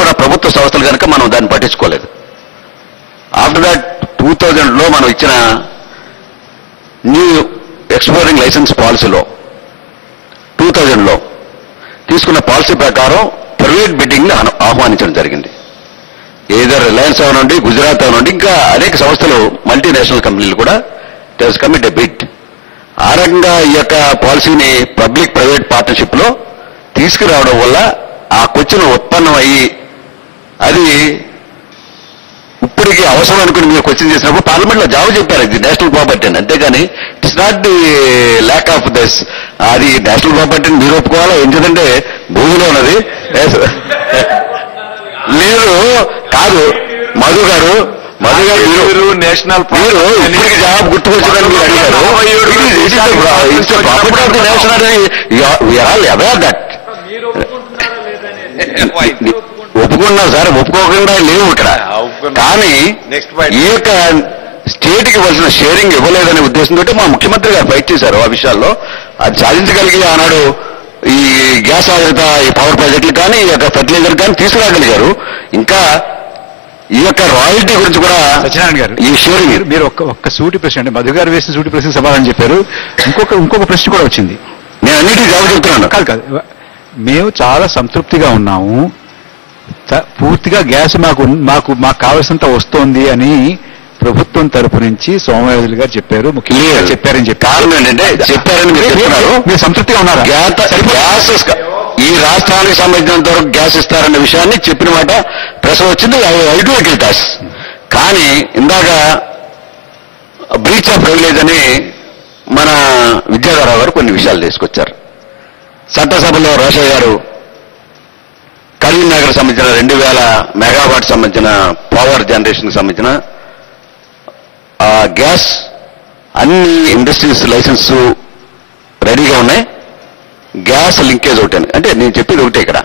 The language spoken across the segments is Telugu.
కూడా ప్రభుత్వ సంస్థలు కనుక మనం దాన్ని పట్టించుకోలేదు. ఆఫ్టర్ దాట్ 2000లో మనం ఇచ్చిన న్యూ ఎక్స్పోర్టింగ్ లైసెన్స్ పాలసీలో 2000లో తీసుకున్న పాలసీ ప్రకారం ప్రైవేట్ బిడ్డింగ్ ని ఆహ్వానించడం జరిగింది. ఏదో రిలయన్స్ అవనండి, గుజరాత్ అవనండి, ఇంకా అనేక సంస్థలు మల్టీనేషనల్ కంపెనీలు కూడా దెర్ కమిట్ ఎ బిడ్. ఆ రకంగా ఈ యొక్క పాలసీని పబ్లిక్ ప్రైవేట్ పార్ట్నర్షిప్ లో తీసుకురావడం వల్ల ఆ క్వశ్చన్ ఉత్పన్నం అయ్యి అది ఇప్పటికీ అవసరం అనుకుని మీరు క్వశ్చన్ చేసినప్పుడు పార్లమెంట్ లో జవాబు చెప్పారు ఇది నేషనల్ ప్రాపర్టీ అని. అంతేగాని it's not the lack of this, అది నేషనల్ ప్రాపర్టీని మీరు ఒప్పుకోవాలా, ఎందుకంటే భూమిలో ఉన్నది లేదు కాదు. మధు గారు మీరు నేషనల్ మీరు ఇప్పటికి జవాబు గుర్తుకొచ్చిందని మీరు అడిగారు. ప్రాపర్టీ ఆఫ్ ది నేషన్ అని ఎవర్ దట్ ఒప్పుకున్నా సార్, ఒప్పుకోకుండా లేవు ఇక్కడ. కానీ ఈ యొక్క స్టేట్ కి ఇవ్వాల్సిన షేరింగ్ ఇవ్వలేదనే ఉద్దేశంతో మా ముఖ్యమంత్రి గారు ఫైట్ చేశారు. ఆ విషయాల్లో అది సాధించగలిగి ఆనాడు ఈ గ్యాస్ ఆధారిత ఈ పవర్ ప్రాజెక్టులు కానీ ఈ యొక్క ఫెర్టిలైజర్ కానీ తీసుకురాగలిగారు. ఇంకా ఈ యొక్క రాయల్టీ గురించి కూడా సత్యనారాయణ గారు ఈ షేరింగ్ మీరు ఒక్క సూటి ప్రశ్న అంటే మధు గారు వేసిన సూటి ప్రశ్న సమాధానం చెప్పారు. ఇంకొక ప్రశ్న కూడా వచ్చింది. నేను అన్నిటికీ జవాబు చెప్తున్నాను. కాదు మేము చాలా సంతృప్తిగా ఉన్నాము, పూర్తిగా గ్యాస్ మాకు కావాల్సినంత వస్తోంది అని ప్రభుత్వం తరపు నుంచి సోమయాజులు గారు చెప్పారు, ముఖ్యంగా చెప్పారని చెప్పి. కారణం ఏంటంటే చెప్పారని మీరు సంతృప్తిగా ఉన్నారు. గ్యాస్ ఈ రాష్ట్రానికి సంబంధించినంత వరకు గ్యాస్ ఇస్తారన్న విషయాన్ని చెప్పిన మాట ప్రెస్ వచ్చింది. I do agree toss. కానీ ఇందాక బ్రీచ్ ఆఫ్ ప్రివిలేజ్ అని మన విద్యాధరరావు గారు కొన్ని విషయాలు తీసుకొచ్చారు. చట్టసభలో రోషయ్య గారు కరీంనగర్ సంబంధించిన 2000 మెగావాట్ సంబంధించిన పవర్ జనరేషన్ సంబంధించిన గ్యాస్ అన్ని ఇండస్ట్రీస్ లైసెన్స్ రెడీగా ఉన్నాయి. గ్యాస్ లింకేజ్ ఒకటి అంటే నేను చెప్పేది ఒకటే, ఇక్కడ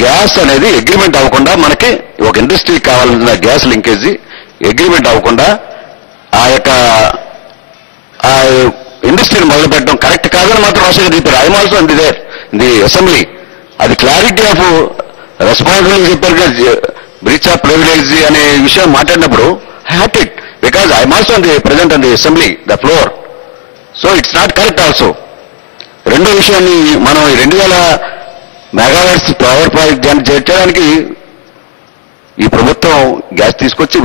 గ్యాస్ అనేది అగ్రిమెంట్ అవ్వకుండా మనకి ఒక ఇండస్ట్రీకి కావాలన్న గ్యాస్ లింకేజ్ అగ్రిమెంట్ అవ్వకుండా ఆ యొక్క ఇండస్ట్రీని మొదలు పెట్టడం కరెక్ట్ కాదని మాత్రం రోషయ్య చెప్పారు. I'm also in the assembly. అది క్లారిటీ ఆఫ్ రెస్పాన్సిబిలిటీ చెప్పారు కదా. బ్రీచ్ ఆఫ్ ప్రివిలేజ్ అనే విషయం మాట్లాడినప్పుడు I hat it because I'm also on the present on the assembly the floor. So it's not correct also. రెండో విషయాన్ని మనం 2000 మెగావాట్స్ పవర్ ప్రాజెక్ట్ చేయడానికి ఈ ప్రభుత్వం గ్యాస్ తీసుకొచ్చి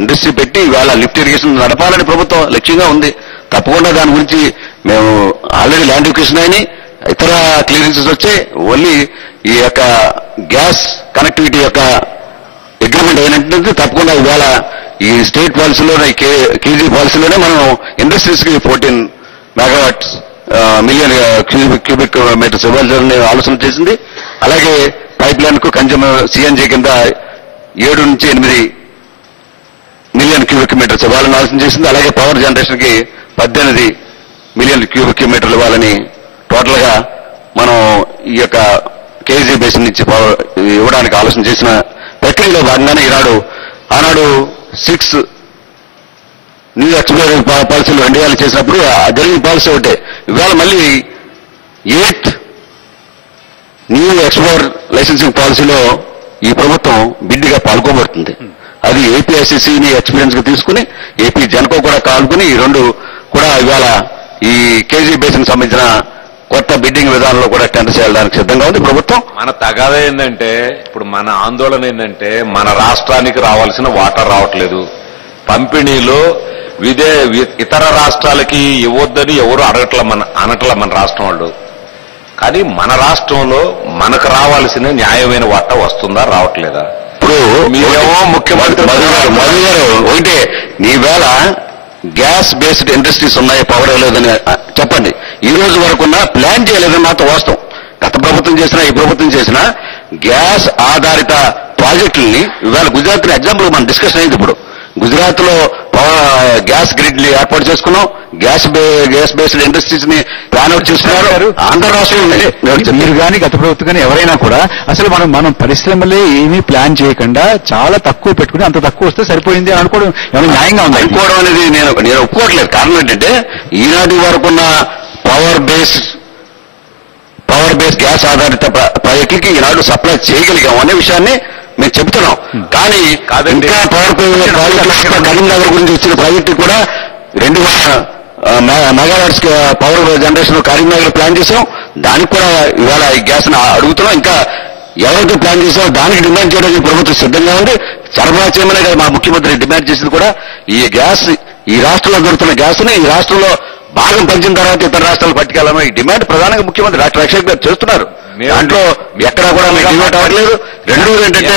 ఇండస్ట్రీ పెట్టి ఇవాళ లిఫ్ట్ ఇరిగేషన్ నడపాలని ప్రభుత్వం లక్ష్యంగా ఉంది. తప్పకుండా దాని గురించి మేము ఆల్రెడీ ల్యాండ్ ఎక్విజిషన్ అయినాయి, ఇతర క్లియరెన్సెస్ వచ్చాయి. ఓన్లీ ఈ యొక్క గ్యాస్ కనెక్టివిటీ యొక్క అగ్రిమెంట్ అయినట్టు తప్పకుండా ఇవాళ ఈ స్టేట్ పాలసీలోనే కేజీ పాలసీలోనే మనం ఇండస్ట్రీస్ కి 14 మెగావాట్స్ మిలియన్ క్యూబిక్ మీటర్స్ ఇవ్వాలని ఆలోచన చేసింది. అలాగే పైప్ లైన్ కు కన్జ్యూమర్ సిఎన్జీ కింద 7 నుంచి 8 మిలియన్ క్యూబిక్ మీటర్స్ ఇవ్వాలని ఆలోచన చేసింది. అలాగే పవర్ జనరేషన్ కి 18 మిలియన్ క్యూబిక్ మీటర్లు ఇవ్వాలని టోటల్ గా మనం ఈ యొక్క కేజీ బేసిన్ నుంచి ఇవ్వడానికి ఆలోచన చేసిన ప్రక్రియలో భాగంగానే ఆనాడు 6 న్యూ ఎక్స్పోర్ట్ పాలసీలు 2000 చేసినప్పుడు జరిగిన పాలసీ ఒకటే. ఇవాళ మళ్ళీ 8 న్యూ ఎక్స్పోర్ట్ లైసెన్సింగ్ పాలసీలో ఈ ప్రభుత్వం బిడ్డిగా పాల్గొబడుతుంది. అది ఏపీఐసిసిని ఎక్స్పీరియన్స్ గా తీసుకుని ఏపీ జెన్కో కూడా కాల్చుకుని ఈ రెండు కూడా ఇవాళ ఈ కేజీ బేసిన్ సంబంధించిన కొత్త బిడ్డింగ్ విధానంలో కూడా టెండర్ చేయడానికి సిద్ధంగా ఉంది ప్రభుత్వం. మన తగాదా ఏంటంటే ఇప్పుడు మన ఆందోళన ఏంటంటే మన రాష్ట్రానికి రావాల్సిన వాటర్ రావట్లేదు. పంపిణీలో ఇతర రాష్ట్రాలకి ఇవ్వద్దని ఎవరు అనట్ల మన రాష్ట్రం వాళ్ళు. కానీ మన రాష్ట్రంలో మనకు రావాల్సిన న్యాయమైన వాటా వస్తుందా రావట్లేదా? ఇప్పుడు మీరేమో ముఖ్యమంత్రి మధు గారు ఒకటే నీ వేళ గ్యాస్ బేస్డ్ ఇండస్ట్రీస్ ఉన్నాయి, పవర్ లేదని చెప్పండి. ఈ రోజు వరకున్న ప్లాన్ చేయలేదని మాత్రం వాస్తవం. గత ప్రభుత్వం చేసినా ఈ ప్రభుత్వం చేసినా గ్యాస్ ఆధారిత ప్రాజెక్టుల్ని ఇవాళ గుజరాత్ ఎగ్జాంపుల్ మనం డిస్కషన్ అయింది. ఇప్పుడు గుజరాత్ లో గ్యాస్ గ్రిడ్ ఏర్పాటు చేసుకున్నాం, గ్యాస్ బేస్డ్ ఇండస్ట్రీస్ ని ప్లాన్ అవుట్ చేసుకున్నారు. ఆంధ్ర రాష్ట్రం మీరు కానీ గత ప్రభుత్వం కానీ ఎవరైనా కూడా అసలు మనం పరిశ్రమలే ఏమీ ప్లాన్ చేయకుండా చాలా తక్కువ పెట్టుకుని అంత తక్కువ వస్తే సరిపోయింది అని అనుకోవడం ఏమైనా న్యాయంగా ఉంది? అనుకోవడం అనేది నేను ఒప్పుకోవట్లేదు. కారణం ఏంటంటే ఈనాటి వరకున్న పవర్ బేస్ గ్యాస్ ఆధారిత ప్రాజెక్టులకి ఈనాడు సప్లై చేయగలిగాం అనే విషయాన్ని మేము చెప్తున్నాం. కానీ కాదండి. ఇంకా పవర్ ప్రాజెక్ట్ కరీంనగర్ గురించి వచ్చిన ప్రాజెక్టు కూడా 2 megawatts power generation Karimnagar plan చేసాం. దానికి కూడా ఇవాళ ఈ గ్యాస్ అడుగుతున్నాం. ఇంకా ఎవరైతే ప్లాన్ చేసామో దానికి డిమాండ్ చేయడానికి ప్రభుత్వం సిద్ధంగా ఉంది. సరఫరా చేయమనే కదా మా ముఖ్యమంత్రి డిమాండ్ చేసింది కూడా. ఈ గ్యాస్ ఈ రాష్ట్రంలో దొరుకుతున్న గ్యాస్ ని ఈ రాష్ట్రంలో భాగం పంచిన తర్వాత ఇతర రాష్ట్రాలు పట్టుకెళ్ళాలని ఈ డిమాండ్ ప్రధానంగా ముఖ్యమంత్రి డాక్టర్ అశోక్ గారు చేస్తున్నారు. దాంట్లో ఎక్కడా కూడా మీకు డిమాండ్ అవ్వట్లేదు. రెండోది ఏంటంటే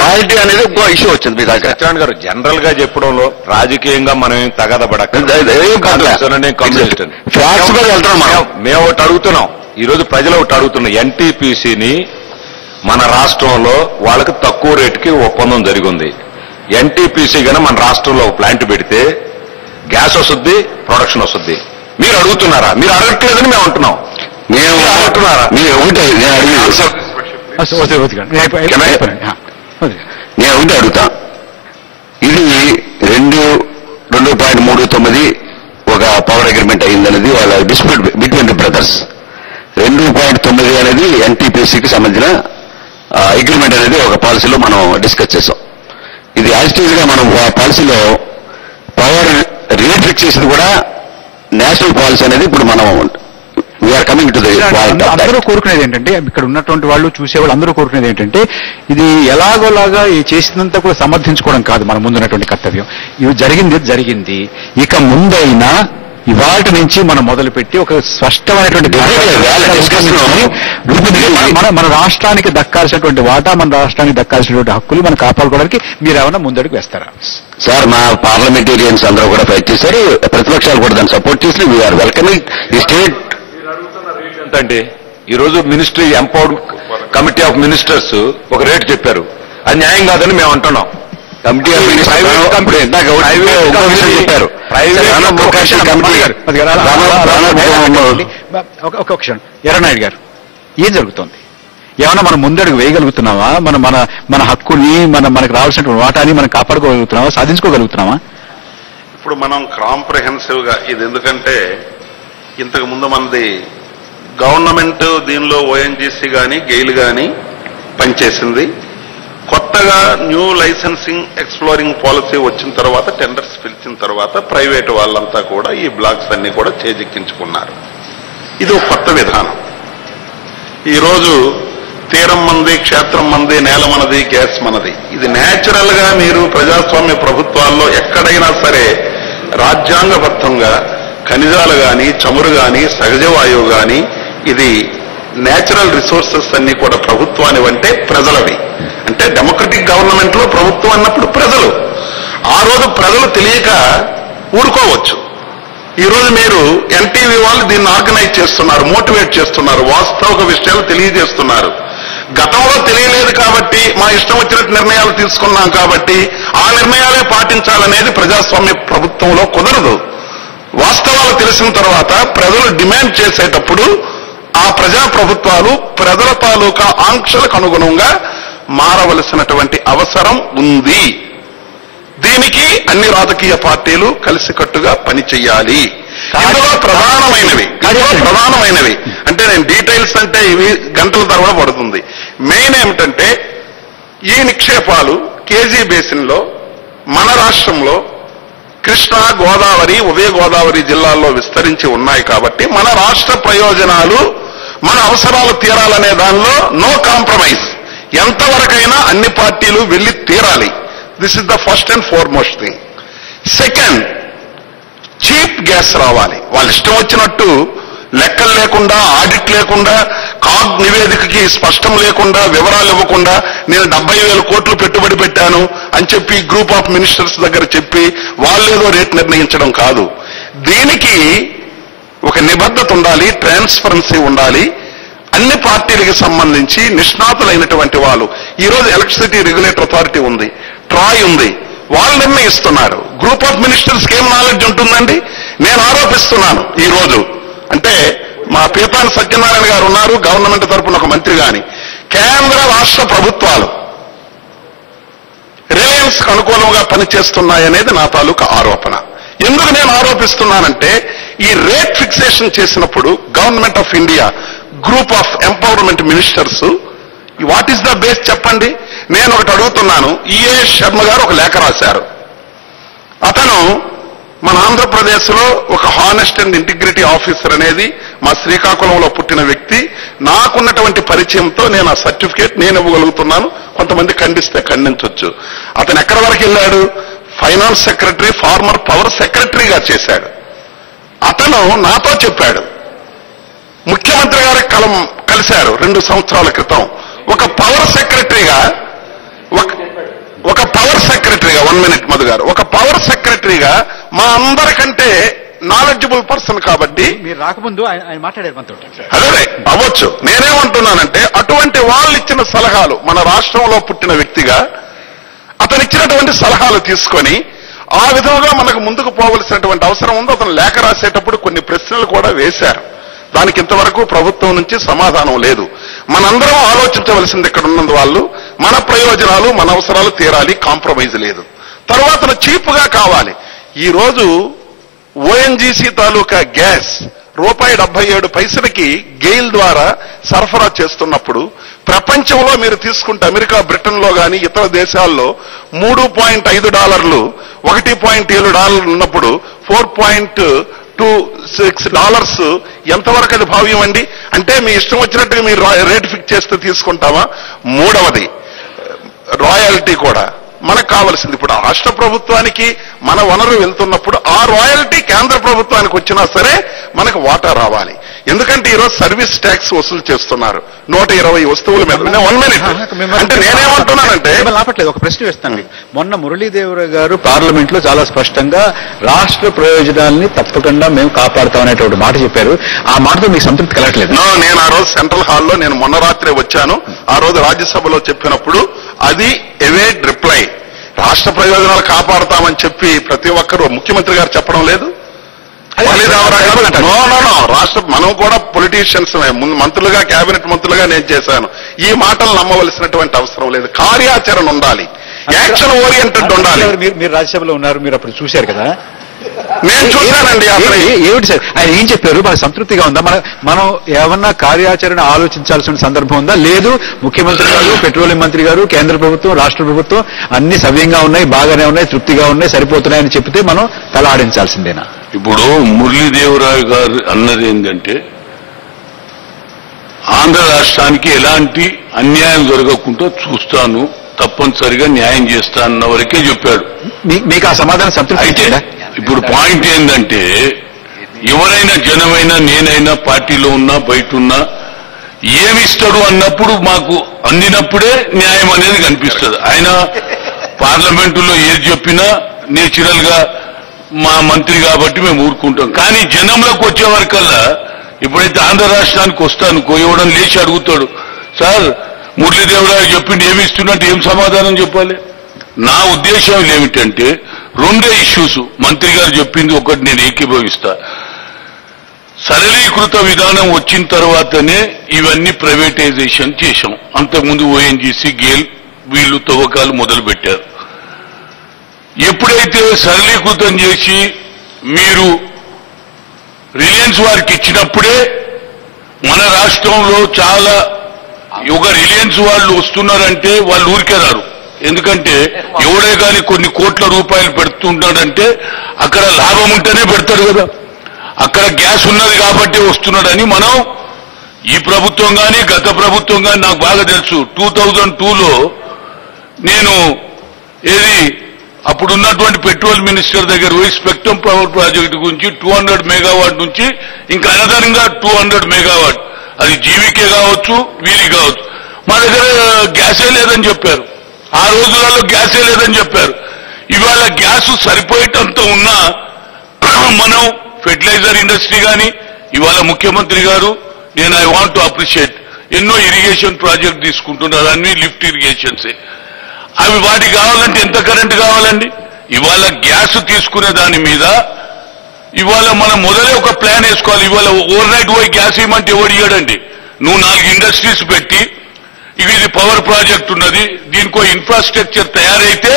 రాయల్టీ అనేది ఇంకో ఇష్యూ వచ్చింది మీ దగ్గర. సత్యనారాయణ గారు జనరల్ గా చెప్పడంలో రాజకీయంగా మనం ఏం ఫ్యాక్ట్స్ మీద వెళ్తున్నాం మనం. మేము ఒకటి అడుగుతున్నాం, ఈ రోజు ప్రజలు ఒకటి అడుగుతున్నాం. ఎన్టీపీసీని మన రాష్ట్రంలో వాళ్ళకి తక్కువ రేటుకి ఒప్పందం జరిగింది. ఎన్టీపీసీ గానీ మన రాష్ట్రంలో ఒక ప్లాంట్ పెడితే గ్యాస్ వస్తుంది, ప్రొడక్షన్ వస్తుంది. మీరు అడుగుతున్నారా? మీరు అడగట్లేదని మేము అంటున్నాం. మేము అడుగుతున్నారా? మీరు ఒకటే నేను ఒకటే అడుగుతా. ఇది 2.39 ఒక పవర్ అగ్రిమెంట్ అయిందనేది వాళ్ళ డిస్ప్యూట్ బిట్వీన్ ది బ్రదర్స్. 2.9 అనేది ఎన్టీపీసీకి సంబంధించిన అగ్రిమెంట్ అనేది ఒక పాలసీలో మనం డిస్కస్ చేసాం. ఇది యాజిటీజ్ గా మనం పాలసీలో పవర్ రేట్ ఫిక్స్ చేసింది కూడా నేషనల్ పాలసీ అనేది ఇప్పుడు మనం we are coming to the point. అందరూ కోరుకునేది ఏంటంటే, ఇక్కడ ఉన్నటువంటి వాళ్ళు చూసేవాళ్ళు అందరూ కోరుకునేది ఏంటంటే, ఇది ఎలాగోలాగా ఈ చేసినంత కూడా సమర్థించుకోవడం కాదు మన ముందున్నటువంటి కర్తవ్యం. ఇవి జరిగింది. ఇక ముందైనా ఇవాటి నుంచి మనం మొదలుపెట్టి ఒక స్పష్టమైనటువంటి మన రాష్ట్రానికి దక్కాల్సినటువంటి వాటా, మన రాష్ట్రానికి దక్కాల్సినటువంటి హక్కులు మనం కాపాడుకోవడానికి మీరు ఏమైనా ముందడుగు వేస్తారా? సార్, మా పార్లమెంటేరియన్స్ అందరూ కూడా ఫైట్ చేశారు, ప్రతిపక్షాలు కూడా దాన్ని సపోర్ట్ చేసి వీఆర్ వెల్కమింగ్ ది స్టేట్. అంటే ఈ రోజు ministry empowered committee of ministers ఒక రేటు చెప్పారు, అది న్యాయం కాదని మేము అంటున్నాం. కమిటీ ఆఫ్ మినిస్టర్స్ చెప్పారు. ఒక క్షణం, ఎర్రనాయుడు గారు, ఏం జరుగుతోంది? ఏమన్నా మనం ముందడుగు వేయగలుగుతున్నావా? మన హక్కుని, మనకు రావాల్సినటువంటి వాటాని మనం కాపాడుకోగలుగుతున్నావా, సాధించుకోగలుగుతున్నావా? ఇప్పుడు మనం కాంప్రహెన్సివ్ గా ఇది, ఎందుకంటే ఇంతకు ముందు మనది గవర్నమెంట్ దీనిలో ఓఎన్జీసీ గాని గెయిల్ గాని పనిచేసింది. కొత్తగా న్యూ లైసెన్సింగ్ ఎక్స్ప్లోరింగ్ పాలసీ వచ్చిన తర్వాత, టెండర్స్ పిలిచిన తర్వాత ప్రైవేటు వాళ్ళంతా కూడా ఈ బ్లాక్స్ అన్ని కూడా చేజిక్కించుకున్నారు. ఇది ఒక కొత్త విధానం. ఈరోజు తీరం మంది, క్షేత్రం మంది, నేల మనది, గ్యాస్ మనది. ఇది నేచురల్ గా మీరు ప్రజాస్వామ్య ప్రభుత్వాల్లో ఎక్కడైనా సరే రాజ్యాంగబద్ధంగా ఖనిజాలు గాని, చమురు గాని, సహజ వాయువు గాని, ఇది నేచురల్ రిసోర్సెస్ అన్ని కూడా ప్రభుత్వానివి అంటే ప్రజలవి. అంటే డెమోక్రటిక్ గవర్నమెంట్ లో ప్రభుత్వం అన్నప్పుడు ప్రజలు. ఆ రోజు ప్రజలు తెలియక ఊరుకోవచ్చు. ఈ రోజు మీరు ఎన్టీవీ వాళ్ళు దీన్ని ఆర్గనైజ్ చేస్తున్నారు, మోటివేట్ చేస్తున్నారు, వాస్తవిక విషయాలు తెలియజేస్తున్నారు. గతంలో తెలియలేదు కాబట్టి మా ఇష్టం వచ్చినట్టు నిర్ణయాలు తీసుకున్నాం కాబట్టి ఆ నిర్ణయాలే పాటించాలనేది ప్రజాస్వామ్య ప్రభుత్వంలో కుదరదు. వాస్తవాలు తెలిసిన తర్వాత ప్రజలు డిమాండ్ చేసేటప్పుడు ఆ ప్రజా ప్రభుత్వాలు ప్రజల తాలూకా ఆంక్షలకు అనుగుణంగా మారవలసినటువంటి అవసరం ఉంది. దీనికి అన్ని రాజకీయ పార్టీలు కలిసికట్టుగా పనిచేయాలి. ఇందులో ప్రధానమైనవి అంటే నేను డీటెయిల్స్ అంటే ఇవి గంటల తరబడి పడుతుంది. మెయిన్ ఏమిటంటే ఈ నిక్షేపాలు కేజీ బేసిన్ లో మన రాష్ట్రంలో కృష్ణా, గోదావరి, ఉభయ గోదావరి జిల్లాల్లో విస్తరించి ఉన్నాయి కాబట్టి మన రాష్ట్ర ప్రయోజనాలు, మన అవసరాలు తీరాలనే దానిలో నో కాంప్రమైజ్. ఎంతవరకైనా అన్ని పార్టీలు వెళ్లి తీరాలి. This is the first and foremost thing. Second, cheap gas రావాలి. వాళ్ళు ఇష్టం వచ్చినట్టు లెక్కలు లేకుండా, ఆడిట్ లేకుండా, కాగ్ నివేదికకి స్పష్టం లేకుండా, వివరాలు ఇవ్వకుండా నేను 70,000 కోట్లు పెట్టుబడి పెట్టాను అని చెప్పి గ్రూప్ ఆఫ్ మినిస్టర్స్ దగ్గర చెప్పి వాళ్ళేదో రేట్ నిర్ణయించడం కాదు. దీనికి ఒక నిబద్ధత ఉండాలి, ట్రాన్స్పరెన్సీ ఉండాలి. అన్ని పార్టీలకు సంబంధించి నిష్ణాతులైనటువంటి వాళ్ళు, ఈరోజు ఎలక్ట్రిసిటీ రెగ్యులేటర్ అథారిటీ ఉంది, ట్రాయ్ ఉంది, వాళ్ళు నిర్ణయిస్తున్నారు. గ్రూప్ ఆఫ్ మినిస్టర్స్కి ఏం నాలెడ్జ్ ఉంటుందండి? నేను ఆరోపిస్తున్నాను ఈ రోజు, అంటే మా పీతాని సత్యనారాయణ గారు ఉన్నారు, గవర్నమెంట్ తరపున ఒక మంత్రి గాని, కేంద్ర రాష్ట్ర ప్రభుత్వాలు రిలయన్స్ కు అనుకూలంగా పనిచేస్తున్నాయనేది నా తాలూకా ఆరోపణ. ఎందుకు నేను ఆరోపిస్తున్నానంటే, ఈ రేట్ ఫిక్సేషన్ చేసినప్పుడు government of India group of empowerment ministers, what is the base చెప్పండి? నేను ఒకటి అడుగుతున్నాను. ఈఏ శర్మ గారు ఒక లేఖ రాశారు. అతను మన ఆంధ్రప్రదేశ్లో ఒక హానెస్ట్ అండ్ ఇంటిగ్రిటీ ఆఫీసర్ అనేది మా శ్రీకాకుళంలో పుట్టిన వ్యక్తి. నాకున్నటువంటి పరిచయంతో నేను ఆ సర్టిఫికేట్ నేను ఇవ్వగలుగుతున్నాను. కొంతమంది ఖండిస్తే ఖండించవచ్చు. అతను ఎక్కడి వరకు వెళ్ళాడు? ఫైనాన్స్ సెక్రటరీ, ఫార్మర్ పవర్ సెక్రటరీగా చేశాడు. అతను నాతో చెప్పాడు, ముఖ్యమంత్రి గారి కలిశారు 2 సంవత్సరాల క్రితం. ఒక పవర్ సెక్రటరీగా 1 మినిట్ మధు గారు, ఒక పవర్ సెక్రటరీగా మా అందరికంటే నాలెడ్జబుల్ పర్సన్ కాబట్టి మీరు రాకముందు ఆయన మాట్లాడారు. అదే అవ్వచ్చు. నేనేమంటున్నానంటే అటువంటి వాళ్ళు ఇచ్చిన సలహాలు, మన రాష్ట్రంలో పుట్టిన వ్యక్తిగా అతను ఇచ్చినటువంటి సలహాలు తీసుకొని ఆ విధంగా మనకు ముందుకు పోవలసినటువంటి అవసరం ఉంది. అతను లేఖ రాసేటప్పుడు కొన్ని ప్రశ్నలు కూడా వేశారు. దానికి ఇంతవరకు ప్రభుత్వం నుంచి సమాధానం లేదు. మనందరం ఆలోచించవలసింది ఇక్కడ ఉన్నందు వాళ్ళు, మన ప్రయోజనాలు మన అవసరాలు తీరాలి, కాంప్రమైజ్ లేదు. తర్వాత చీప్గా కావాలి. ఈ రోజు ఓఎన్జీసీ తాలూకా గ్యాస్ ₹77 గెయిల్ ద్వారా సరఫరా చేస్తున్నప్పుడు ప్రపంచంలో మీరు తీసుకుంటే అమెరికా, బ్రిటన్ లో గాని ఇతర దేశాల్లో $3.5 $1.7 ఉన్నప్పుడు $4.26 ఎంతవరకు అది భావ్యం అండి? అంటే మీ ఇష్టం వచ్చినట్టుగా మీరు రేటు ఫిక్స్ చేస్తే తీసుకుంటామా? మూడవది రాయల్టీ కూడా మనకు కావాల్సింది. ఇప్పుడు రాష్ట్ర ప్రభుత్వానికి మన వనరు వెళ్తున్నప్పుడు ఆ రాయల్టీ కేంద్ర ప్రభుత్వానికి వచ్చినా సరే మనకు వాటా రావాలి. ఎందుకంటే ఈరోజు సర్వీస్ ట్యాక్స్ వసూలు చేస్తున్నారు 120 వస్తువుల మీద. 1 మినిట్ అంటే నేనేమంటున్నానంటే ఆపట్లేదు. ఒక ప్రశ్న వేస్తాను. మొన్న మురళీదేవరావు గారు పార్లమెంట్ లో చాలా స్పష్టంగా రాష్ట్ర ప్రయోజనాల్ని తప్పకుండా మేము కాపాడుతాం అనేటువంటి మాట చెప్పారు. ఆ మాటతో మీకు సంతృప్తి కలగట్లేదు? నేను ఆ రోజు సెంట్రల్ హాల్లో నేను మొన్న రాత్రే వచ్చాను. ఆ రోజు రాజ్యసభలో చెప్పినప్పుడు అది ఎవేడ్ రిప్లై. రాష్ట్ర ప్రయోజనాలు కాపాడుతామని చెప్పి ప్రతి ఒక్కరూ ముఖ్యమంత్రి గారు చెప్పడం లేదు. రాష్ట్ర మనం కూడా పొలిటీషియన్స్, మంత్రులుగా, కేబినెట్ మంత్రులుగా నేను చేశాను. ఈ మాటలు నమ్మవలసినటువంటి అవసరం లేదు. కార్యాచరణ ఉండాలి, యాక్షన్ ఓరియంటెడ్ ఉండాలి. మీరు రాజ్యసభలో ఉన్నారు, మీరు అప్పుడు చూశారు కదా? నేను చూశానండి. ఏమిటి సార్ ఆయన ఏం చెప్పారు? మనకు సంతృప్తిగా ఉందా? మనం ఏమన్నా కార్యాచరణ ఆలోచించాల్సిన సందర్భం ఉందా? లేదు, ముఖ్యమంత్రి గారు, పెట్రోలియం మంత్రి గారు, కేంద్ర ప్రభుత్వం, రాష్ట్ర ప్రభుత్వం అన్ని సవ్యంగా ఉన్నాయి, బాగానే ఉన్నాయి, తృప్తిగా ఉన్నాయి, సరిపోతున్నాయని చెప్తే మనం తల ఆడించాల్సిందేనా? ఇప్పుడు మురళీదేవరావు గారు అన్నది ఏంటంటే ఆంధ్ర రాష్ట్రానికి ఎలాంటి అన్యాయం జరగకుండా చూస్తాను, తప్పనిసరిగా న్యాయం చేస్తా అన్న వరకే చెప్పాడు. మీకు ఆ సమాధానం సంతృప్తి అయితే ఇప్పుడు పాయింట్ ఏంటంటే ఎవరైనా జనమైనా నేనైనా పార్టీలో ఉన్నా బయట ఉన్నా ఏమిస్తాడు అన్నప్పుడు మాకు అందినప్పుడే న్యాయం అనేది కనిపిస్తుంది. ఆయన పార్లమెంటులో ఏది చెప్పినా నేచురల్ గా మా మంత్రి కాబట్టి మేము ఊరుకుంటాం. కానీ జనంలోకి వచ్చే వరకల్లా ఇప్పుడైతే ఆంధ్ర రాష్ట్రానికి వస్తాను ఎవడం లేచి అడుగుతాడు, సార్ మురళీదేవరావు చెప్పింది ఏమి ఇస్తున్నట్టు ఏం సమాధానం చెప్పాలి? నా ఉద్దేశం ఏమిటంటే 2 ఇష్యూస్ మంత్రి గారు చెప్పింది. ఒకటి నేను ఏకీభవిస్తా, సరళీకృత విధానం వచ్చిన తర్వాతనే ఇవన్నీ ప్రైవేటైజేషన్ చేశాం. అంతకుముందు ఓఎన్జీసీ, గేల్ వీళ్ళు తవ్వకాలు మొదలు పెట్టారు. ఎప్పుడైతే సరళీకృతం చేసి మీరు రిలయన్స్ వారికి ఇచ్చినప్పుడే మన రాష్ట్రంలో చాలా రిలయన్స్ వాళ్ళు వస్తున్నారంటే వాళ్ళు ఊరికే రారు. ఎందుకంటే ఎవడే కానీ కొన్ని కోట్ల రూపాయలు పెడుతుంటాడంటే అక్కడ లాభం ఉంటేనే పెడతాడు కదా. అక్కడ గ్యాస్ ఉన్నది కాబట్టి వస్తున్నాడని మనం ఈ ప్రభుత్వం కానీ గత ప్రభుత్వం కానీ నాకు బాగా తెలుసు. 2002లో నేను అప్పుడున్నటువంటి పెట్రోల్ మినిస్టర్ దగ్గర పోయి స్పెక్ట్రమ్ పవర్ ప్రాజెక్టు గురించి 200 మెగావాట్ నుంచి ఇంకా అదనంగా 200 మెగావాట్, అది జీవీకే కావచ్చు, వీరి కావచ్చు, మా దగ్గర గ్యాసే లేదని చెప్పారు. ఆ రోజులలో గ్యాసే లేదని చెప్పారు. ఇవాళ గ్యాస్ సరిపోయేటంత ఉన్నా మనం ఫెర్టిలైజర్ ఇండస్ట్రీ కానీ ఇవాళ ముఖ్యమంత్రి గారు నేను ఐ వాంట్ టు అప్రిషియేట్ ఎన్నో ఇరిగేషన్ ప్రాజెక్ట్ తీసుకుంటున్నారు. అన్ని లిఫ్ట్ ఇరిగేషన్సే. అవి వాటికి కావాలంటే ఎంత కరెంటు కావాలండి? ఇవాళ గ్యాస్ తీసుకునే దాని మీద ఇవాళ మనం మొదలే ఒక ప్లాన్ వేసుకోవాలి. ఇవాళ ఓవర్ నైట్ పోయి గ్యాస్ ఇవ్వమంటే ఎవడు ఇవ్వడండి. నువ్వు 4 ఇండస్ట్రీస్ పెట్టి ఇది పవర్ ప్రాజెక్ట్ ఉన్నది, దీనికో ఇన్ఫ్రాస్ట్రక్చర్ తయారైతే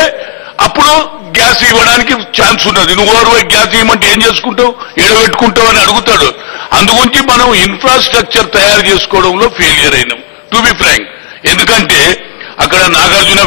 అప్పుడు గ్యాస్ ఇవ్వడానికి ఛాన్స్ ఉన్నది. నువ్వు ఓవర్ పోయి గ్యాస్ ఇవ్వమంటే ఏం చేసుకుంటావు, ఎడబెట్టుకుంటావు అని అడుగుతాడు. అందుగురించి మనం ఇన్ఫ్రాస్ట్రక్చర్ తయారు చేసుకోవడంలో ఫెయిలియర్ అయినాం, టు బి ఫ్రాంక్. ఎందుకంటే అక్కడ నాగార్జున